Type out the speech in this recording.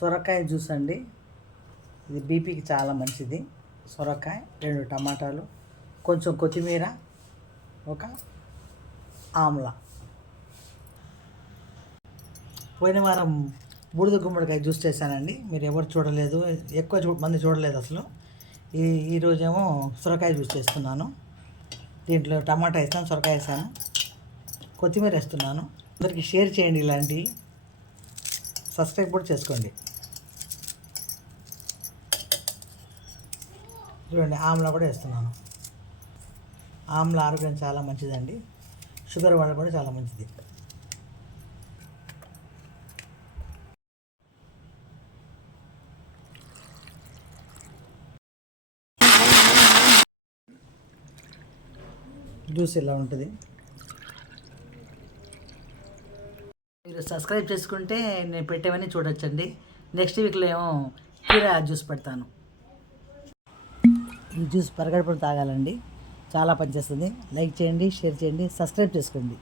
సొరకాయ జ్యూస్ అండి. ఇది బీపీకి చాలా మంచిది. సొరకాయ, 2 టమాటాలు, కొంచెం కొత్తిమీర, ఒక ఆమ్లా. పోయిన వారం బూడిద గుమ్మడికాయ జ్యూస్ చేశానండి. మీరు ఎవరు చూడలేదు, ఎక్కువ మంది చూడలేదు అసలు. ఈరోజేమో సొరకాయ జ్యూస్ చేస్తున్నాను. దీంట్లో టమాటా వేస్తాను, సొరకాయ వేసాను, కొత్తిమీర వేస్తున్నాను. అందరికీ షేర్ చేయండి, ఇలాంటివి సబ్స్క్రైబ్ కూడా చేసుకోండి. చూడండి, ఆమ్లా కూడా వేస్తున్నాను. ఆమ్లా ఆరోగ్యం చాలా మంచిదండి. షుగర్ వాళ్ళకి కూడా చాలా మంచిది. జ్యూస్ ఇలా ఉంటుంది. మీరు సబ్స్క్రైబ్ చేసుకుంటే నేను పెట్టేవన్నీ చూడొచ్చండి. నెక్స్ట్ వీక్లో ఏమో కీరా జ్యూస్ పెడతాను. ఈ జ్యూస్ పరగడుపున తాగాలండి, చాలా పనిచేస్తుంది. లైక్ చేయండి, షేర్ చేయండి, సబ్స్క్రైబ్ చేసుకోండి.